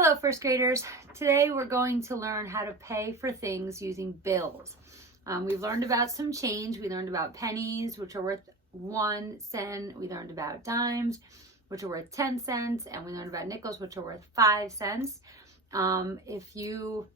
Hello, first graders. Today we're going to learn how to pay for things using bills. We've learned about some change. We learned about pennies, which are worth 1 cent. We learned about dimes, which are worth 10 cents. And we learned about nickels, which are worth 5 cents. If you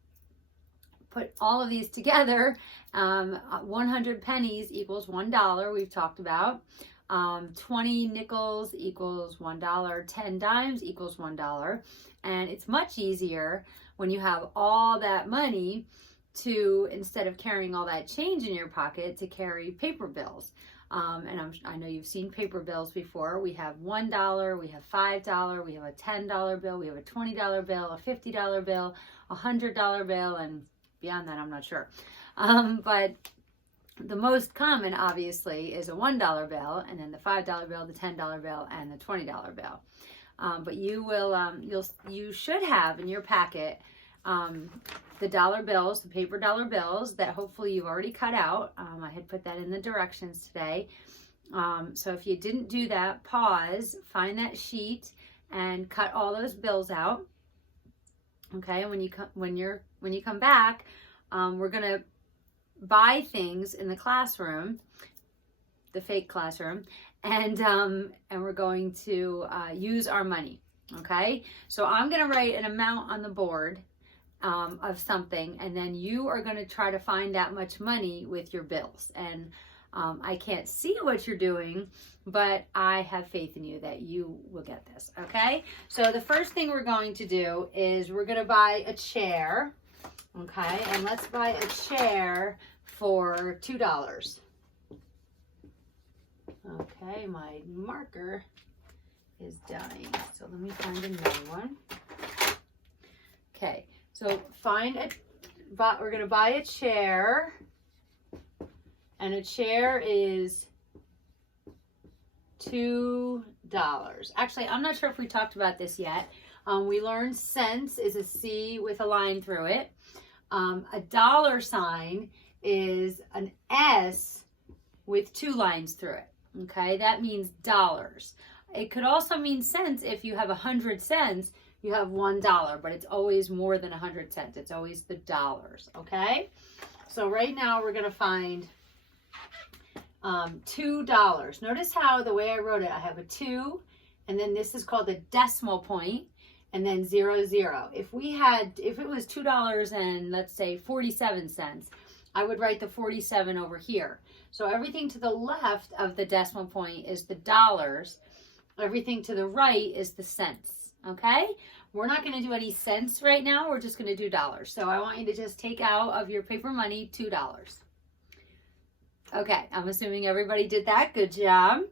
put all of these together, 100 pennies equals $1, we've talked about. 20 nickels equals $1, 10 dimes equals $1. And it's much easier when you have all that money to, instead of carrying all that change in your pocket, to carry paper bills. I know you've seen paper bills before. We have $1, we have $5, we have a $10 bill, we have a $20 bill, a $50 bill, a $100 bill, and beyond that, I'm not sure. But the most common, obviously, is a $1 bill, and then the $5 bill, the $10 bill, and the $20 bill. But you should have in your packet the dollar bills, the paper dollar bills that hopefully you've already cut out. I had put that in the directions today. So if you didn't do that, pause, find that sheet, and cut all those bills out. Okay, and when you come back, we're gonna buy things in the classroom, the fake classroom, and we're going to use our money. Okay, so I'm gonna write an amount on the board of something, and then you are going to try to find that much money with your bills. And I can't see what you're doing, but I have faith in you that you will get this. Okay, so the first thing we're going to do is we're going to buy a chair. Okay, and let's buy a chair for $2. Okay, my marker is dying, so let me find another one. Okay, so we're going to buy a chair, and a chair is $2. Actually, I'm not sure if we talked about this yet. We learned cents is a C with a line through it. A dollar sign is an S with 2 lines through it. Okay, that means dollars. It could also mean cents. If you have 100 cents, you have $1, but it's always more than 100 cents. It's always the dollars. Okay, so right now we're going to find $2. Notice how the way I wrote it, I have a 2, and then this is called the decimal point, and then 0, 0. If it was $2 and let's say 47 cents, I would write the 47 over here. So everything to the left of the decimal point is the dollars. Everything to the right is the cents. Okay? We're not going to do any cents right now. We're just going to do dollars. So I want you to just take out of your paper money $2. Okay, I'm assuming everybody did that. Good job.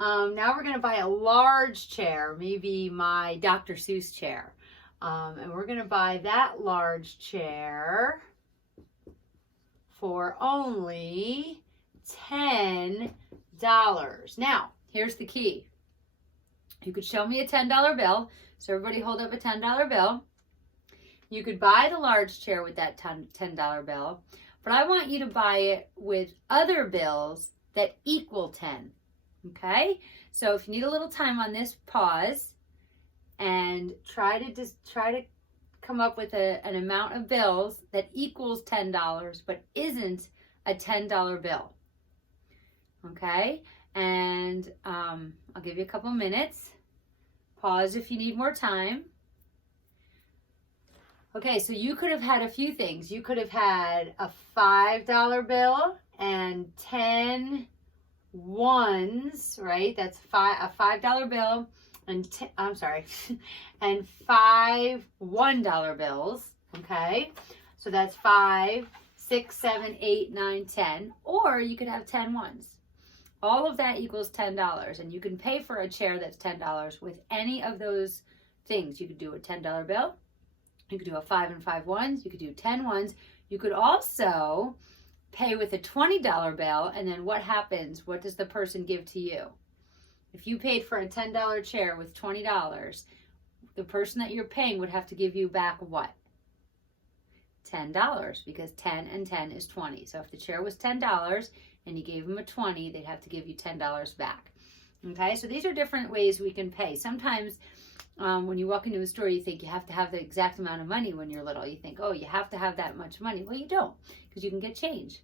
Now we're going to buy a large chair, maybe my Dr. Seuss chair. And we're going to buy that large chair for only $10. Now, here's the key. You could show me a $10 bill. So everybody hold up a $10 bill. You could buy the large chair with that $10 bill. But I want you to buy it with other bills that equal 10. Okay? So if you need a little time on this, pause and try to come up with an amount of bills that equals $10 but isn't a $10 bill. Okay? And I'll give you a couple minutes. Pause if you need more time. Okay, so you could have had a few things. You could have had a $5 bill and 10 ones, right? That's a $5 bill and and 5 $1 bills. Okay, so that's 5, 6, 7, 8, 9, 10. Or you could have 10 ones. All of that equals $10, and you can pay for a chair that's $10 with any of those things. You could do a $10 bill. You could do a 5 and 5 ones. You could do 10 ones. You could also pay with a $20 bill, and then what happens? What does the person give to you? If you paid for a $10 chair with $20, the person that you're paying would have to give you back what? $10, because 10 and 10 is 20. So if the chair was $10 and you gave them a 20, they'd have to give you $10 back. Okay, so these are different ways we can pay. Sometimes When you walk into a store, you think you have to have the exact amount of money when you're little. You think, oh, you have to have that much money. Well, you don't, because you can get change.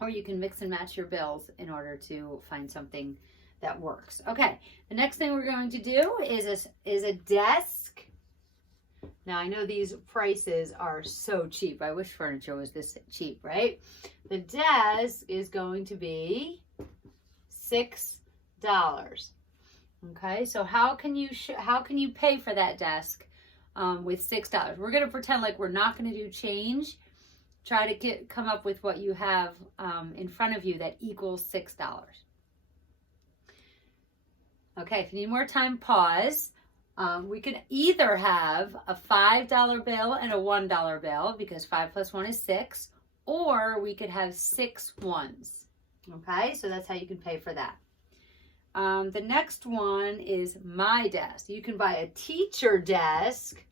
Or you can mix and match your bills in order to find something that works. Okay, the next thing we're going to do is a desk. Now, I know these prices are so cheap. I wish furniture was this cheap, right? The desk is going to be $6. Okay, so how can you pay for that desk with $6? We're going to pretend like we're not going to do change. Try to come up with what you have in front of you that equals $6. Okay, if you need more time, pause. We could either have a $5 bill and a $1 bill, because 5 plus 1 is 6, or we could have 6 ones. Okay, so that's how you can pay for that. The next one is my desk. You can buy a teacher desk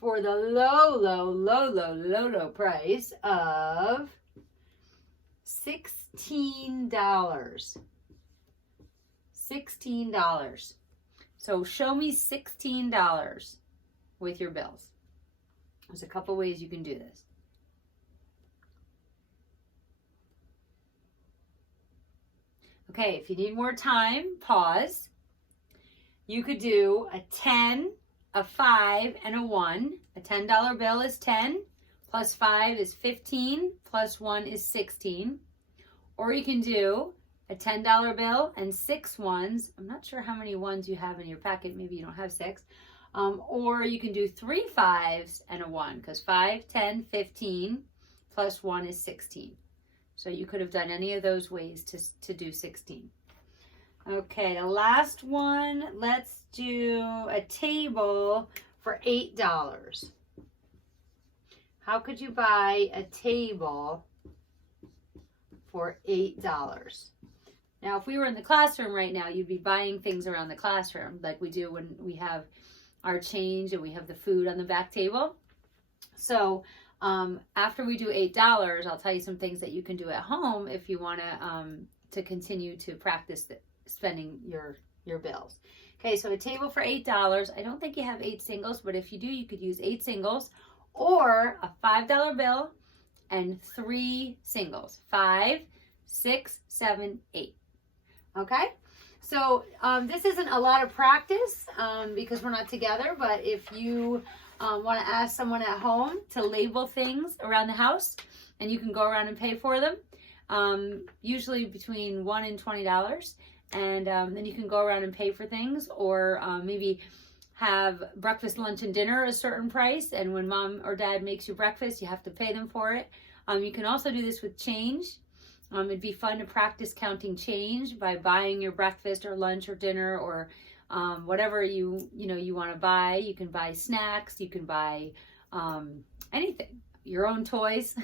for the low price of $16. $16. So show me $16 with your bills. There's a couple ways you can do this. Okay, if you need more time, pause. You could do a 10, a 5, and a 1. A $10 bill is 10, plus 5 is 15, plus 1 is 16. Or you can do a $10 bill and 6 ones. I'm not sure how many ones you have in your packet. Maybe you don't have 6. Or you can do 3 5s and a 1, because 5, 10, 15, plus 1 is 16. So you could have done any of those ways to do 16. Okay, the last one, let's do a table for $8. How could you buy a table for $8? Now, if we were in the classroom right now, you'd be buying things around the classroom like we do when we have our change and we have the food on the back table. So after we do $8, I'll tell you some things that you can do at home if you want to continue to practice spending your bills. Okay, so a table for $8. I don't think you have 8 singles, but if you do, you could use 8 singles or a $5 bill and 3 singles. 5, 6, 7, 8. Okay, so this isn't a lot of practice because we're not together, but if you want to ask someone at home to label things around the house, and you can go around and pay for them, usually between $1 and $20, and then you can go around and pay for things, or maybe have breakfast, lunch, and dinner a certain price, and when mom or dad makes you breakfast, you have to pay them for it. You can also do this with change. It'd be fun to practice counting change by buying your breakfast or lunch or dinner or whatever you want to buy. You can buy snacks, you can buy anything, your own toys.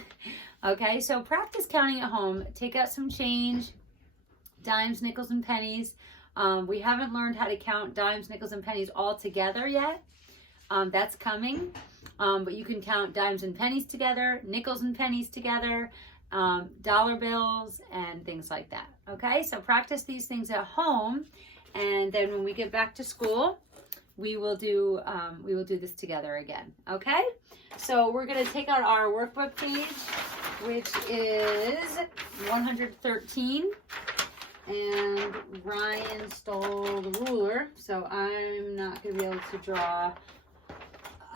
Okay, so practice counting at home. Take out some change, dimes, nickels, and pennies. We haven't learned how to count dimes, nickels, and pennies all together yet. That's coming. But you can count dimes and pennies together, nickels and pennies together, dollar bills, and things like that. Okay, so practice these things at home, and then when we get back to school, we will do this together again. Okay, so we're going to take out our workbook page, which is 113, and Ryan stole the ruler, so I'm not going to be able to draw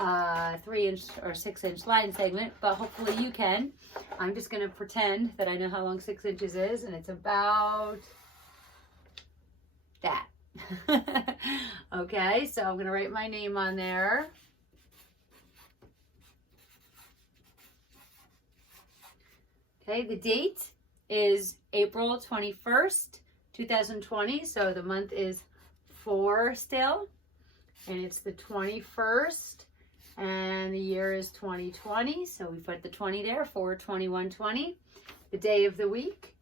3-inch or 6-inch line segment, but hopefully you can. I'm just going to pretend that I know how long 6 inches is, and it's about that. Okay, so I'm going to write my name on there. Okay, the date is April 21st, 2020, so the month is 4 still, and it's the 21st. And the year is 2020, so we put the 20 there, 4/21/20. The day of the week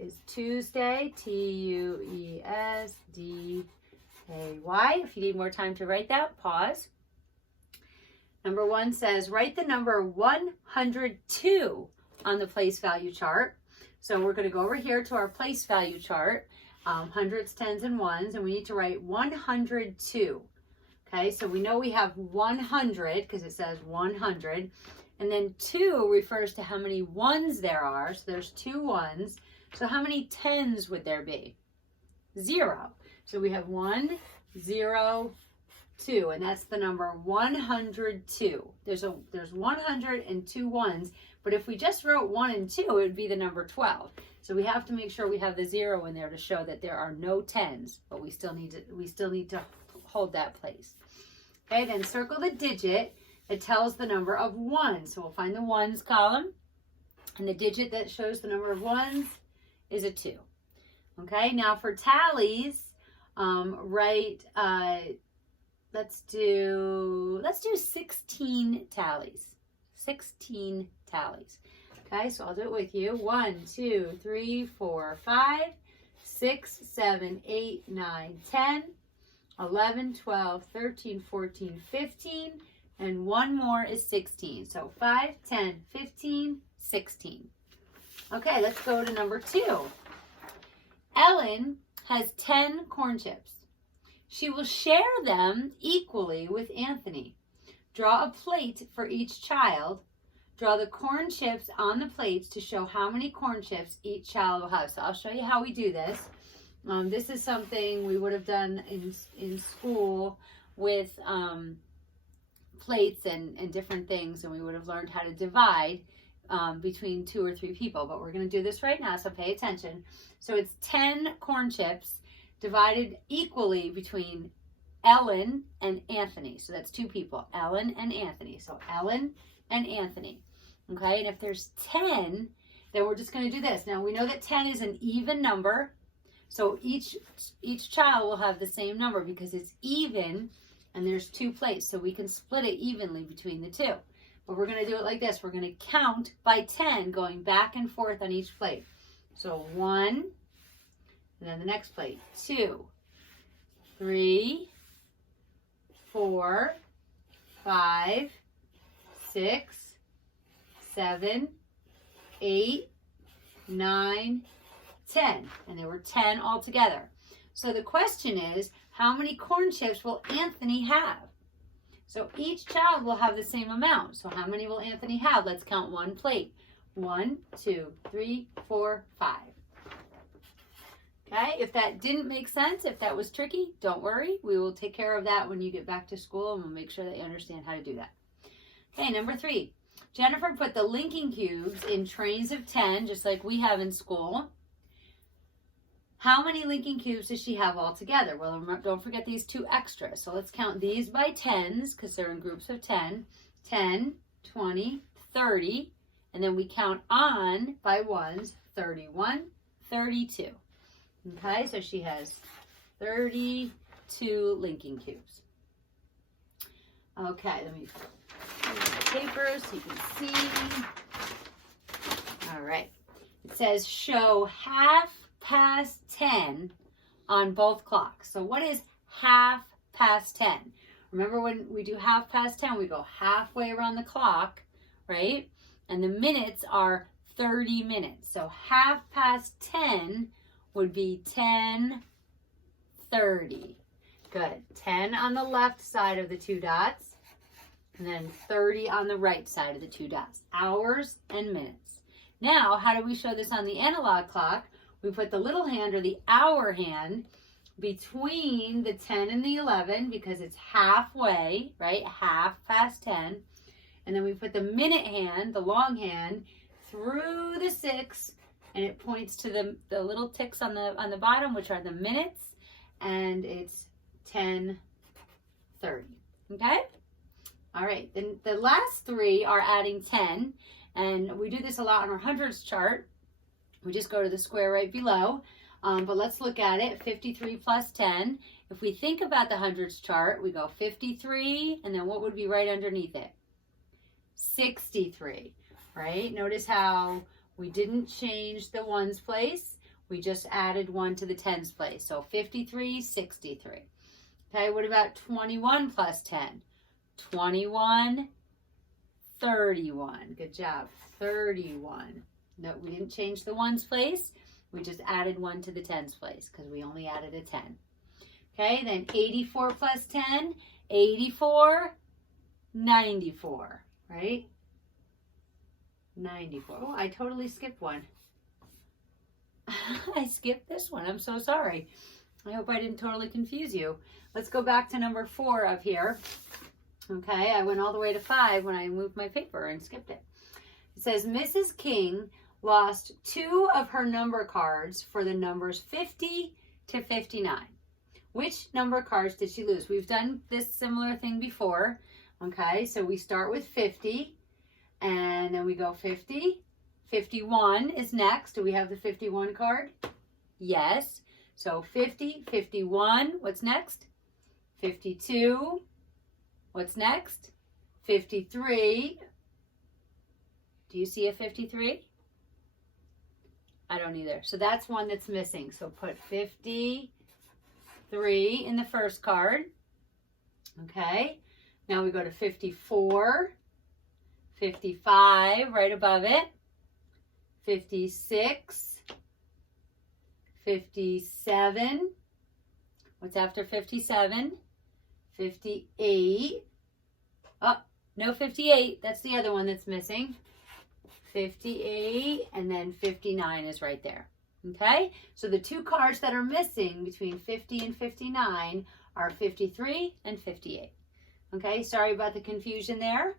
is Tuesday, Tuesday. If you need more time to write that, pause. Number 1 says, write the number 102 on the place value chart. So we're going to go over here to our place value chart, hundreds, tens, and ones, and we need to write 102. Okay, so we know we have 100 because it says 100. And then 2 refers to how many ones there are. So there's 2 ones. So how many tens would there be? 0. So we have 1, 0, 2, and that's the number 102. There's 102 ones, but if we just wrote 1 and 2, it would be the number 12. So we have to make sure we have the 0 in there to show that there are no tens, but we still need to hold that place. Okay, then circle the digit that tells the number of ones. So we'll find the ones column, and the digit that shows the number of ones is a 2. Okay, now for tallies, let's do 16 tallies. 16 tallies. Okay, so I'll do it with you. 1, 2, 3, 4, 5, 6, 7, 8, 9, 10, 11, 12, 13, 14, 15, and one more is 16. So 5, 10, 15, 16. Okay, let's go to number 2. Ellen has 10 corn chips. She will share them equally with Anthony. Draw a plate for each child. Draw the corn chips on the plates to show how many corn chips each child will have. So I'll show you how we do this. This is something we would have done in school with plates and different things, and we would have learned how to divide between 2 or 3 people, but we're going to do this right now, so pay attention. So it's 10 corn chips divided equally between Ellen and Anthony. So that's 2 people, Ellen and Anthony. So Ellen and Anthony. Okay, and if there's 10, then we're just going to do this. Now we know that 10 is an even number, so each child will have the same number because it's even, and there's 2 plates, so we can split it evenly between the 2. But we're going to do it like this. We're going to count by 10 going back and forth on each plate. So 1, and then the next plate, 2, 3, 4, 5, 6, 7, 8, 9, 10. And there were 10 altogether. So the question is, how many corn chips will Anthony have? So each child will have the same amount. So how many will Anthony have? Let's count one plate. 1, 2, 3, 4, 5. Okay, if that didn't make sense, if that was tricky, don't worry. We will take care of that when you get back to school, and we'll make sure that you understand how to do that. Okay, number 3. Jennifer put the linking cubes in trays of 10, just like we have in school. How many linking cubes does she have all together? Well, don't forget these 2 extras. So let's count these by tens because they're in groups of 10. 10, 20, 30. And then we count on by ones, 31, 32. Okay, so she has 32 linking cubes. Okay, let me put the paper so you can see. All right. It says show 10:30 on both clocks. So what is 10:30? Remember when we do 10:30, we go halfway around the clock, right? And the minutes are 30 minutes. So 10:30 would be 10:30. Good. 10 on the left side of the 2 dots, and then 30 on the right side of the 2 dots. Hours and minutes. Now, how do we show this on the analog clock? We put the little hand or the hour hand between the 10 and the 11 because it's halfway, right? 10:30. And then we put the minute hand, the long hand, through the 6, and it points to the little ticks on the bottom, which are the minutes, and it's 10:30. Okay? All right. Then the last 3 are adding 10, and we do this a lot on our hundreds chart. We just go to the square right below, but let's look at it. 53 plus 10. If we think about the hundreds chart, we go 53, and then what would be right underneath it? 63, right? Notice how we didn't change the ones place. We just added 1 to the tens place. So 53, 63. Okay, what about 21 plus 10? 21, 31. Good job. 31. No, we didn't change the ones place. We just added 1 to the tens place because we only added a 10. Okay, then 84 plus 10, 84, 94, right? 94. Oh, I totally skipped one. I skipped this one. I'm so sorry. I hope I didn't totally confuse you. Let's go back to number 4 up here. Okay, I went all the way to 5 when I moved my paper and skipped it. It says, Mrs. King lost 2 of her number cards for the numbers 50 to 59. Which number cards did she lose? We've done this similar thing before. Okay, so we start with 50, and then we go 50. 51 is next. Do we have the 51 card? Yes. So 50, 51, what's next? 52, what's next? 53. Do you see a 53? I don't either. So that's one that's missing. So put 53 in the first card. Okay. Now we go to 54, 55 right above it, 56, 57. What's after 57? 58. Oh, no 58. That's the other one that's missing. 58, and then 59 is right there. Okay? So the 2 cards that are missing between 50 and 59 are 53 and 58. Okay? Sorry about the confusion there,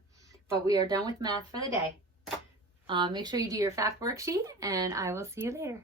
but we are done with math for the day. Make sure you do your fact worksheet, and I will see you later.